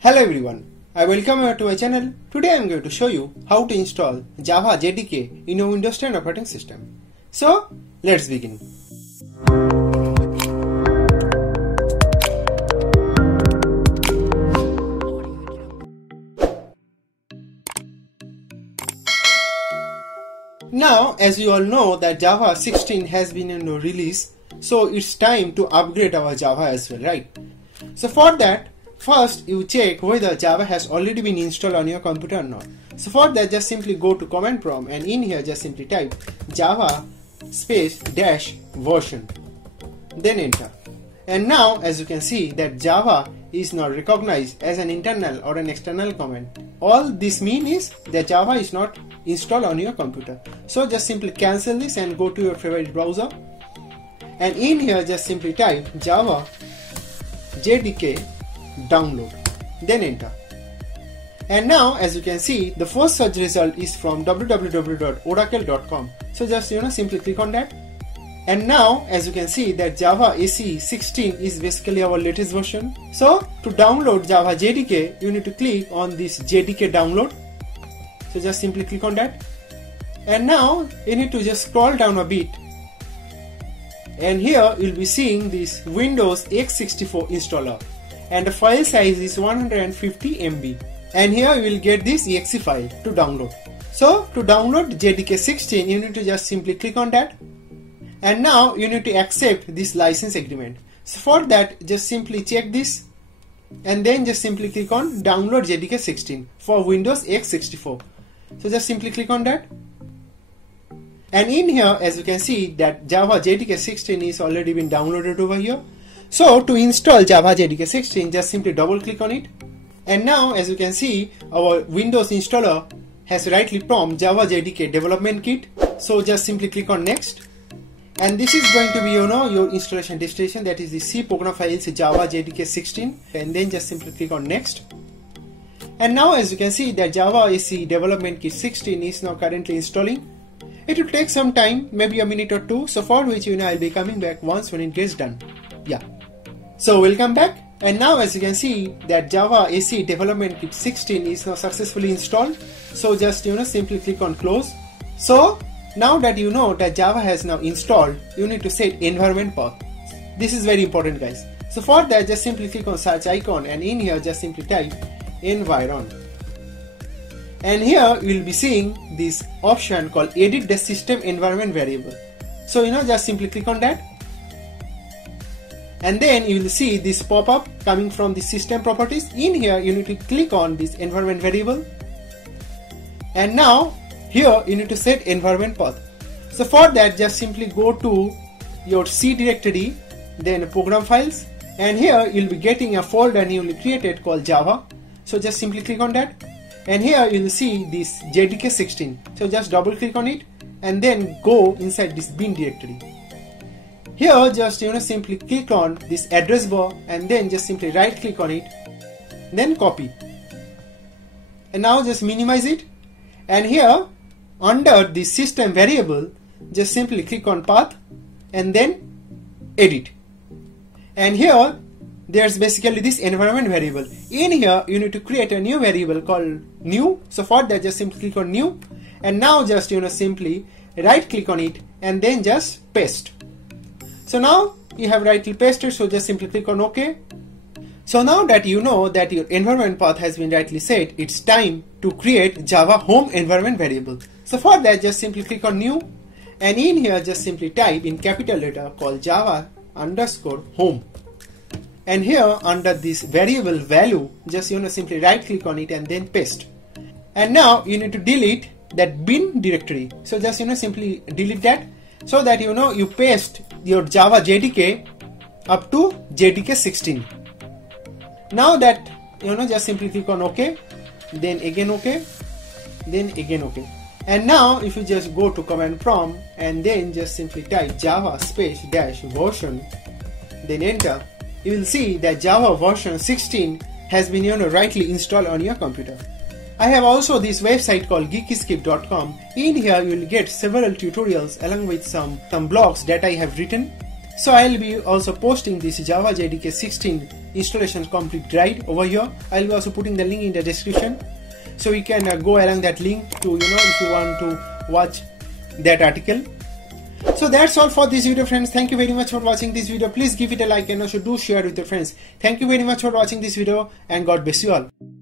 Hello everyone, I welcome you to my channel. Today I am going to show you how to install Java JDK in your Windows 10 operating system. So let's begin. Now, as you all know that Java 16 has been in a release, so it's time to upgrade our Java as well, right? So for that, first you check whether Java has already been installed on your computer or not. So for that, just simply go to command prompt and in here just simply type Java space dash version, then enter. And now as you can see that Java is not recognized as an internal or an external command. All this means is that Java is not installed on your computer. So just simply cancel this and go to your favorite browser. And in here just simply type Java JDK download, then enter. And now as you can see the first search result is from www.oracle.com. So just simply click on that. And now as you can see that Java AC 16 is basically our latest version. So to download Java JDK you need to click on this JDK download. So just simply click on that. And now you need to just scroll down a bit. And here you'll be seeing this Windows x64 installer. And the file size is 150 MB. And here you will get this exe file to download. So to download JDK 16 you need to just simply click on that. And now you need to accept this license agreement. So for that just simply check this and then just simply click on download JDK 16 for Windows x64. So just simply click on that. And in here as you can see that Java JDK 16 is already been downloaded over here. So to install Java JDK 16 just simply double click on it. And now as you can see our Windows installer has rightly prompt Java JDK development kit. So just simply click on next. And this is going to be your installation destination, that is the C program files Java JDK 16, and then just simply click on next. And now as you can see that Java AC development kit 16 is now currently installing. It will take some time, maybe a minute or two, so for which I'll be coming back once when it gets done. Yeah. So welcome back. And now as you can see that Java AC development kit 16 is now successfully installed. So just simply click on close. So now that you know that Java has now installed, you need to set environment path. This is very important guys. So for that just simply click on search icon and in here just simply type environ. And here you will be seeing this option called edit the system environment variable. So just simply click on that. And then you will see this pop-up coming from the system properties. In here you need to click on this environment variable. And now here you need to set environment path. So for that just simply go to your C directory, then program files, and here you'll be getting a folder newly created called Java. So just simply click on that. And here you'll see this JDK 16. So just double click on it and then go inside this bin directory. Here just simply click on this address bar and then just simply right click on it, then copy. And now just minimize it. And here under the system variable just simply click on path and then edit. And here there's basically this environment variable. In here you need to create a new variable called new. So for that just simply click on new and now just simply right click on it and then just paste. So now you have rightly pasted, so just simply click on OK. So now that you know that your environment path has been rightly set, it's time to create Java home environment variable. So for that just simply click on new and in here just simply type in capital letter called Java underscore home. And here under this variable value just simply right click on it and then paste. And now you need to delete that bin directory. So just simply delete that so that you paste your Java JDK up to JDK 16. Now that just simply click on OK, then again OK, then again OK. And now if you just go to command prompt and then just simply type Java space dash version, then enter, you will see that Java version 16 has been rightly installed on your computer. I have also this website called geeky.com. In here you will get several tutorials along with some blogs that I have written. So I will be also posting this Java JDK 16 installation complete right over here. I'll be also putting the link in the description, so you can go along that link to, if you want to watch that article. So that's all for this video, friends. Thank you very much for watching this video. Please give it a like and also do share with your friends. Thank you very much for watching this video, and God bless you all.